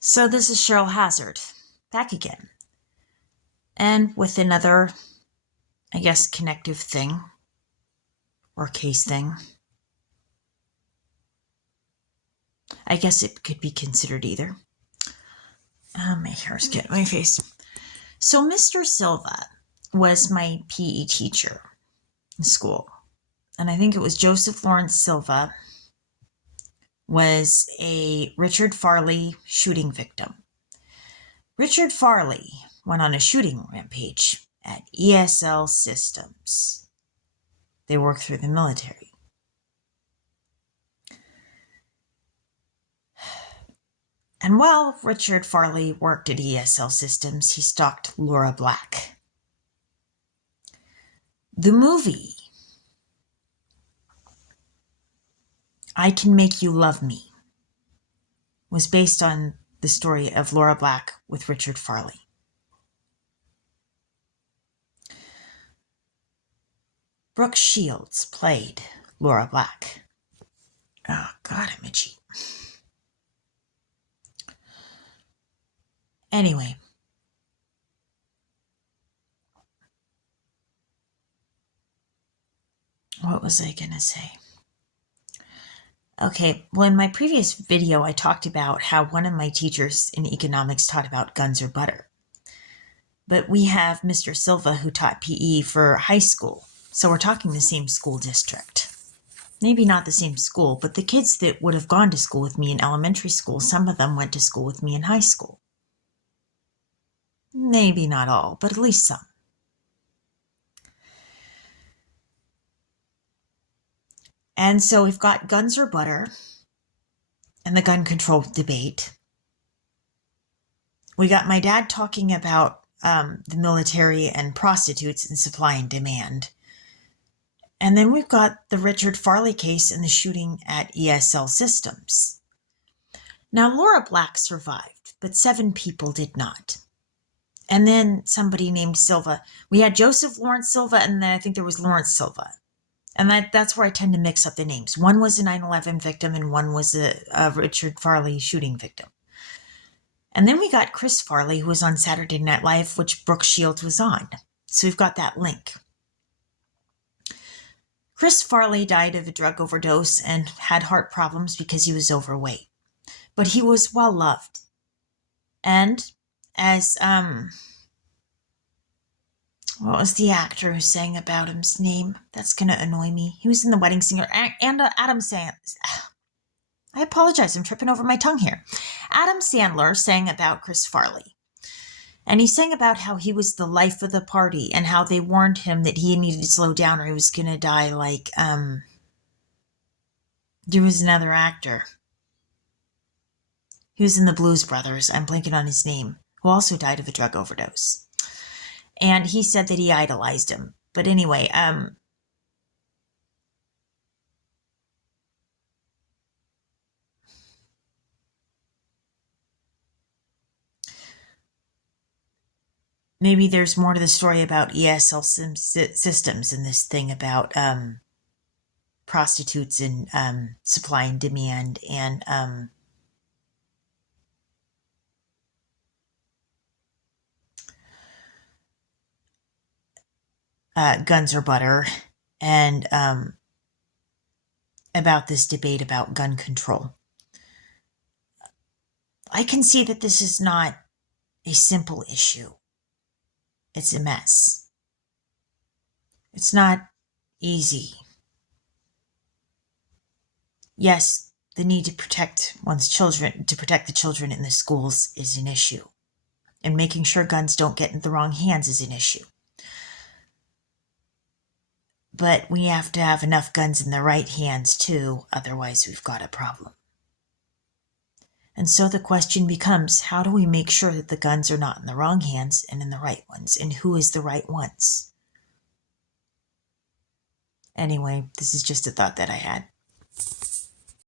So this is Cheryl Hazzard, back again. And with another, I guess, connective thing, or case thing. I guess it could be considered either. My hair's getting my face. So Mr. Silva was my PE teacher in school. And I think it was Joseph Lawrence Silva was a Richard Farley shooting victim. Richard Farley went on a shooting rampage at ESL Systems. They work through the military. And while Richard Farley worked at ESL Systems, he stalked Laura Black. The movie, I Can Make You Love Me, was based on the story of Laura Black with Richard Farley. Brooke Shields played Laura Black. Oh, God, I'm itchy. Anyway. What was I going to say? Okay, well, in my previous video, I talked about how one of my teachers in economics taught about guns or butter. But we have Mr. Silva who taught PE for high school. So we're talking the same school district. Maybe not the same school, but the kids that would have gone to school with me in elementary school, some of them went to school with me in high school. Maybe not all, but at least some. And so we've got guns or butter and the gun control debate. We got my dad talking about the military and prostitutes and supply and demand. And then we've got the Richard Farley case and the shooting at ESL Systems. Now, Laura Black survived, but 7 people did not. And then somebody named Silva. We had Joseph Lawrence Silva, and then I think there was Lawrence Silva. And that's where I tend to mix up the names. One was a 9/11 victim, and one was a Richard Farley shooting victim. And then we got Chris Farley, who was on Saturday Night Live, which Brooke Shields was on. So we've got that link. Chris Farley died of a drug overdose and had heart problems because he was overweight. But he was well loved. And as, what was the actor who sang about him's name? That's going to annoy me. He was in The Wedding Singer. And Adam Sandler. I apologize. I'm tripping over my tongue here. Adam Sandler sang about Chris Farley. And he sang about how he was the life of the party and how they warned him that he needed to slow down or he was going to die like, there was another actor. He was in the Blues Brothers. I'm blanking on his name, who also died of a drug overdose. And he said that he idolized him. But anyway, maybe there's more to the story about ESL systems and this thing about prostitutes and supply and demand and guns or butter and about this debate about gun control. I can see that this is not a simple issue. It's a mess. It's not easy. Yes, the need to protect one's children, to protect the children in the schools is an issue. And making sure guns don't get in the wrong hands is an issue. But we have to have enough guns in the right hands too, otherwise we've got a problem. And so the question becomes, how do we make sure that the guns are not in the wrong hands and in the right ones? And who is the right ones? Anyway, this is just a thought that I had.